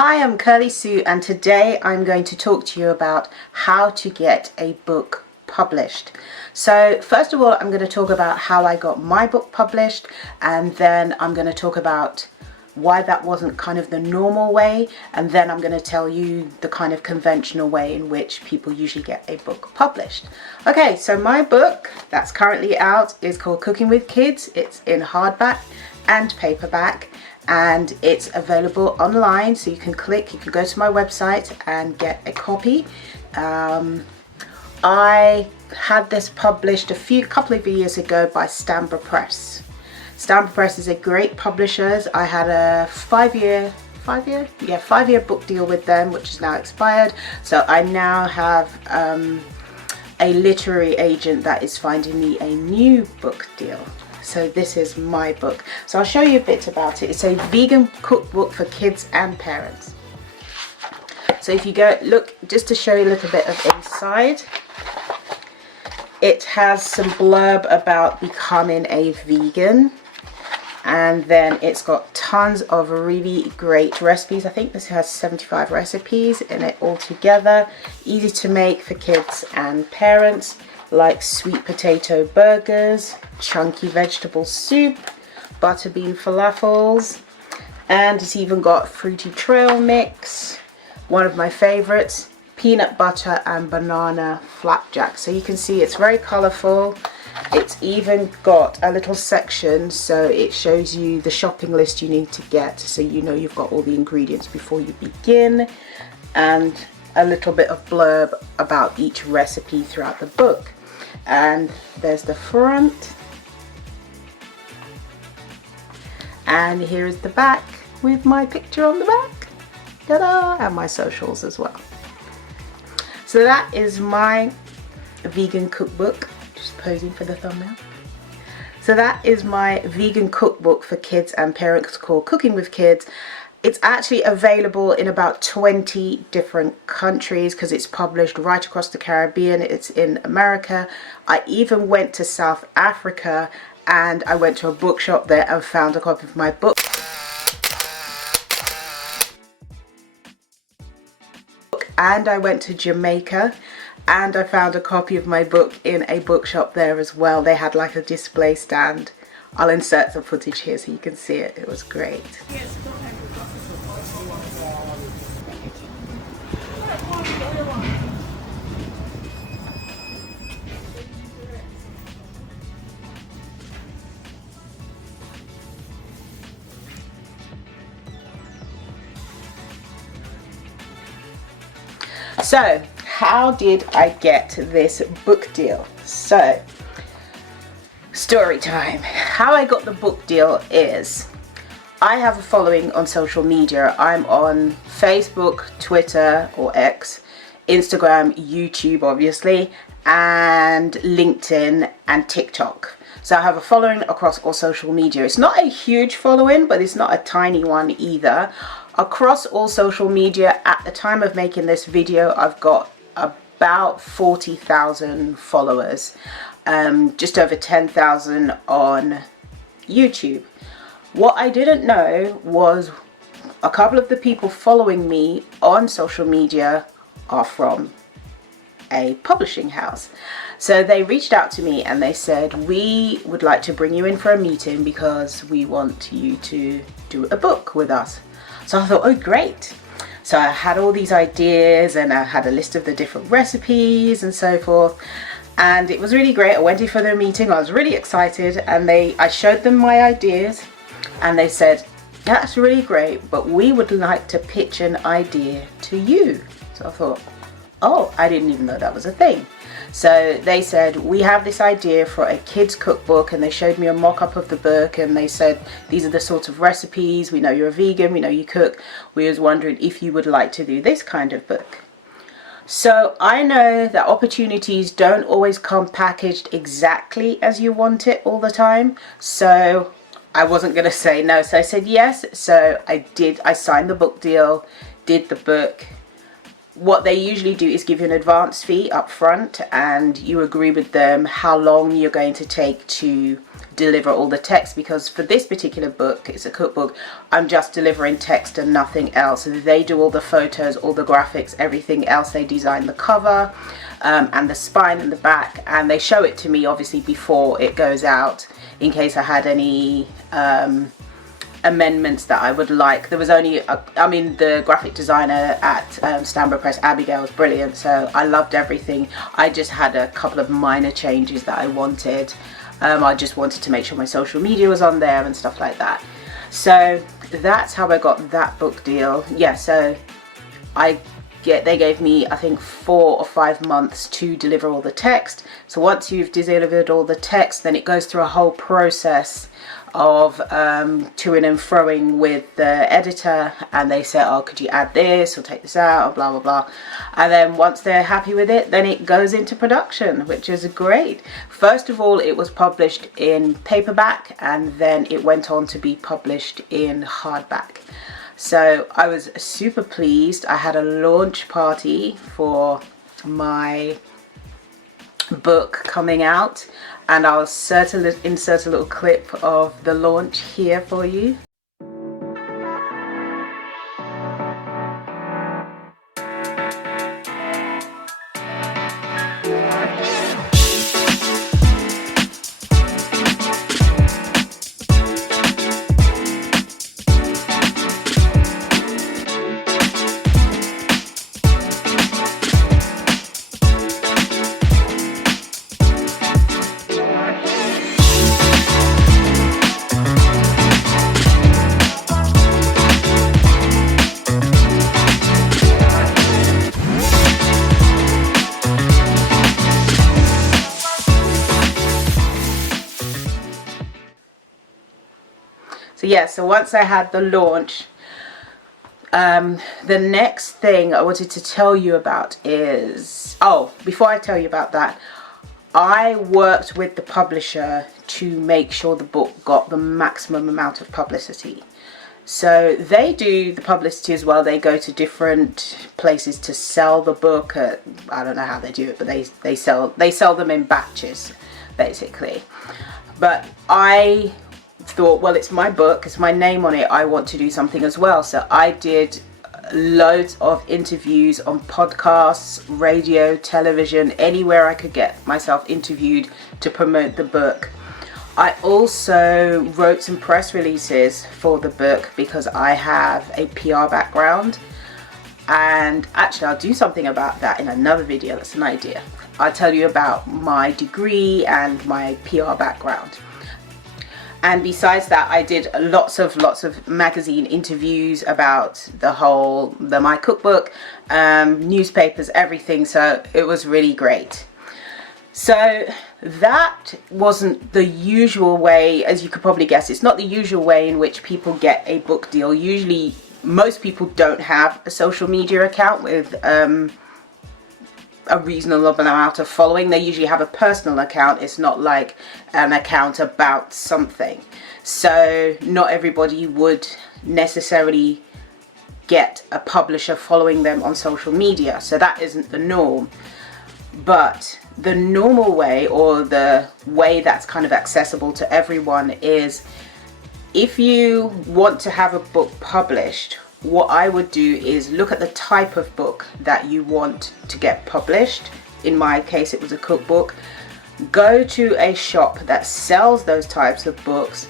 Hi, I'm Kirly-sue, and today I'm going to talk to you about how to get a book published. So first of all, I'm going to talk about how I got my book published, and then I'm going to talk about why that wasn't kind of the normal way, and then I'm going to tell you the kind of conventional way in which people usually get a book published. Okay, so my book that's currently out is called Cooking with Kids. It's in hardback and paperback, and it's available online, so you can go to my website and get a copy. I had this published a couple of years ago by Stamper Press. Stamper Press is a great publisher. I had a five-year book deal with them, which is now expired. So I now have a literary agent that is finding me a new book deal. So this is my book. So I'll show you a bit about it. It's a vegan cookbook for kids and parents. So if you look, just to show you a little bit of inside, it has some blurb about becoming a vegan. And then it's got tons of really great recipes. I think this has 75 recipes in it altogether. Easy to make for kids and parents, like sweet potato burgers, chunky vegetable soup, butter bean falafels, and it's even got fruity trail mix, one of my favorites, peanut butter and banana flapjack. So you can see it's very colorful. It's even got a little section, so it shows you the shopping list you need to get, so you know you've got all the ingredients before you begin, and a little bit of blurb about each recipe throughout the book. And there's the front, and here is the back with my picture on the back. Ta-da! And my socials as well. So that is my vegan cookbook. Just posing for the thumbnail. So that is my vegan cookbook for kids and parents called Cooking with Kids. It's actually available in about 20 different countries because it's published right across the Caribbean. It's in America. I even went to South Africa, and I went to a bookshop there and found a copy of my book. And I went to Jamaica, and I found a copy of my book in a bookshop there as well. They had like a display stand. I'll insert some footage here so you can see it. It was great. So, how did I get this book deal? So, story time. How I got the book deal is, I have a following on social media. I'm on Facebook, Twitter or X, Instagram, YouTube obviously, and LinkedIn and TikTok. So I have a following across all social media. It's not a huge following, but it's not a tiny one either. Across all social media, at the time of making this video, I've got about 40,000 followers, just over 10,000 on YouTube. What I didn't know was a couple of the people following me on social media are from a publishing house. So they reached out to me and they said, we would like to bring you in for a meeting because we want you to do a book with us. So I thought, oh great. So I had all these ideas and I had a list of the different recipes and so forth. And it was really great. I went in for their meeting. I was really excited, and I showed them my ideas, and they said, that's really great, but we would like to pitch an idea to you. So I thought, oh, I didn't even know that was a thing. So they said, we have this idea for a kids cookbook, and they showed me a mock-up of the book, and they said, these are the sorts of recipes. We know you're a vegan, we know you cook. We was wondering if you would like to do this kind of book. So I know that opportunities don't always come packaged exactly as you want it all the time. So I wasn't going to say no. So I said yes. So I signed the book deal, did the book, what they usually do is give you an advance fee up front, and you agree with them how long you're going to take to deliver all the text, because for this particular book, it's a cookbook, I'm just delivering text and nothing else. So they do all the photos, all the graphics, everything else. They design the cover and the spine and the back, and they show it to me obviously before it goes out in case I had any amendments that I would like. There was only I mean, the graphic designer at Stanborough Press, Abigail, was brilliant, so I loved everything. I just had a couple of minor changes that I wanted. I just wanted to make sure my social media was on there and stuff like that. So that's how I got that book deal. Yeah, so they gave me, I think, 4 or 5 months to deliver all the text. So once you've delivered all the text, then it goes through a whole process of toing and froing with the editor, and they say, oh, could you add this or take this out, or blah blah blah. And then once they're happy with it, then it goes into production, which is great. First of all, it was published in paperback, and then it went on to be published in hardback. So I was super pleased. I had a launch party for my book coming out, and I'll insert a little clip of the launch here for you. So yeah, so once I had the launch, the next thing I wanted to tell you about is, oh, before I tell you about that, I worked with the publisher to make sure the book got the maximum amount of publicity. So they do the publicity as well. They go to different places to sell the book. I don't know how they do it, but they sell them in batches, basically. But I thought, well, it's my book, it's my name on it, I want to do something as well. So I did loads of interviews on podcasts, radio, television, anywhere I could get myself interviewed to promote the book. I also wrote some press releases for the book because I have a PR background, and actually I'll do something about that in another video. That's an idea. I'll tell you about my degree and my PR background. And besides that, I did lots of magazine interviews about my cookbook, newspapers, everything. So it was really great. So that wasn't the usual way, as you could probably guess. It's not the usual way in which people get a book deal. Usually, most people don't have a social media account with a reasonable amount of following. They usually have a personal account. It's not like an account about something. So not everybody would necessarily get a publisher following them on social media. So that isn't the norm. But the normal way, or the way that's kind of accessible to everyone, is if you want to have a book published, what I would do is look at the type of book that you want to get published. In my case, it was a cookbook. Go to a shop that sells those types of books,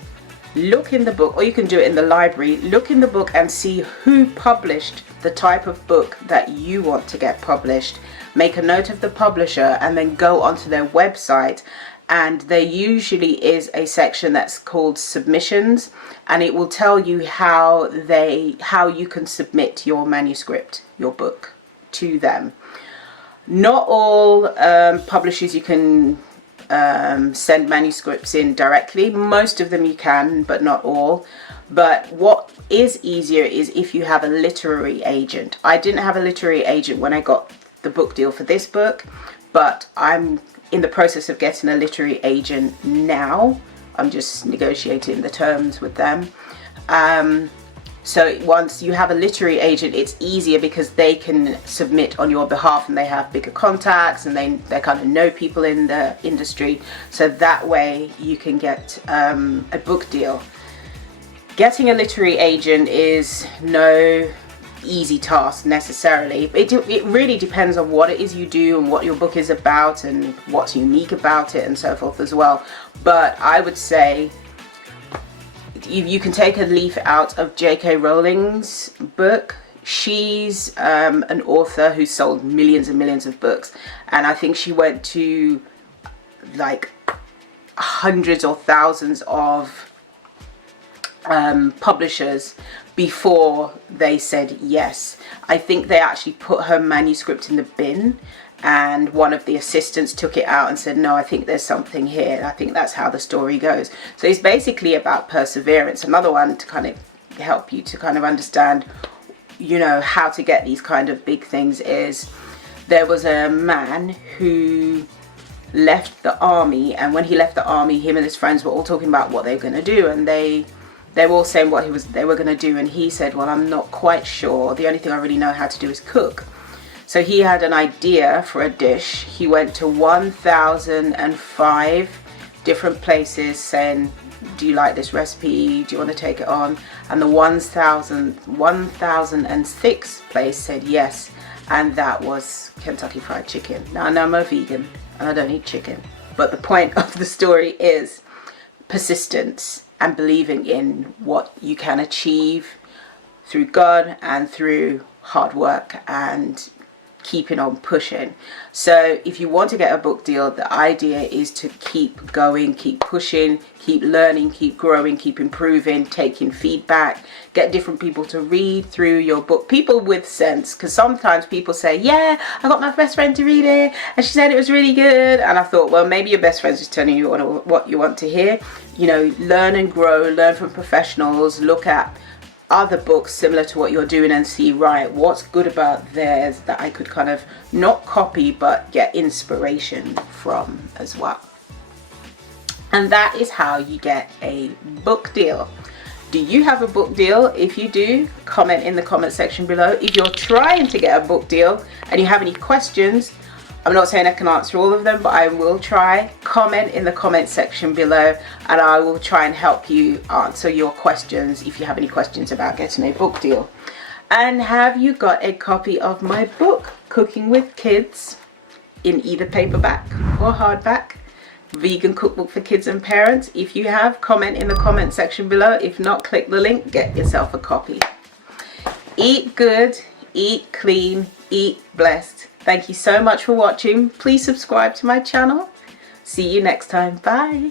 look in the book, or you can do it in the library, look in the book and see who published the type of book that you want to get published. Make a note of the publisher and then go onto their website, and there usually is a section that's called submissions, and it will tell you how you can submit your manuscript, your book, to them. Not all publishers you can send manuscripts in directly. Most of them you can, but not all. But what is easier is if you have a literary agent. I didn't have a literary agent when I got the book deal for this book, but I'm in the process of getting a literary agent now. I'm just negotiating the terms with them. So once you have a literary agent, it's easier because they can submit on your behalf and they have bigger contacts and they kind of know people in the industry. So that way you can get a book deal. Getting a literary agent is no easy task necessarily. It really depends on what it is you do and what your book is about and what's unique about it and so forth as well. But I would say you can take a leaf out of J.K. Rowling's book. She's an author who sold millions and millions of books, and I think she went to like hundreds or thousands of publishers before they said yes. I think they actually put her manuscript in the bin, and one of the assistants took it out and said, no, I think there's something here. I think that's how the story goes. So it's basically about perseverance. Another one to kind of help you to kind of understand, you know, how to get these kind of big things is, there was a man who left the army, and when he left the army, him and his friends were all talking about what they were going to do, and they were all saying what they were going to do, and he said, well, I'm not quite sure. The only thing I really know how to do is cook. So he had an idea for a dish. He went to 1005 different places saying, do you like this recipe? Do you want to take it on? And the 1006th place said yes. And that was Kentucky Fried Chicken. Now I know I'm a vegan and I don't eat chicken. But the point of the story is persistence and believing in what you can achieve through God and through hard work and keeping on pushing. So if you want to get a book deal, the idea is to keep going, keep pushing, keep learning, keep growing, keep improving, taking feedback, get different people to read through your book, people with sense, because sometimes people say, yeah, I got my best friend to read it and she said it was really good, and I thought, well, maybe your best friend's just telling you what you want to hear. You know, learn and grow, learn from professionals, look at other books similar to what you're doing and see, right, what's good about theirs that I could kind of not copy but get inspiration from as well. And that is how you get a book deal. Do you have a book deal? If you do, comment in the comment section below. If you're trying to get a book deal and you have any questions, I'm not saying I can answer all of them, but I will try. Comment in the comment section below and I will try and help you answer your questions if you have any questions about getting a book deal. And have you got a copy of my book, Cooking with Kids, in either paperback or hardback? Vegan cookbook for kids and parents. If you have, comment in the comment section below. If not, click the link, get yourself a copy. Eat good, eat clean, eat blessed. Thank you so much for watching. Please subscribe to my channel. See you next time. Bye.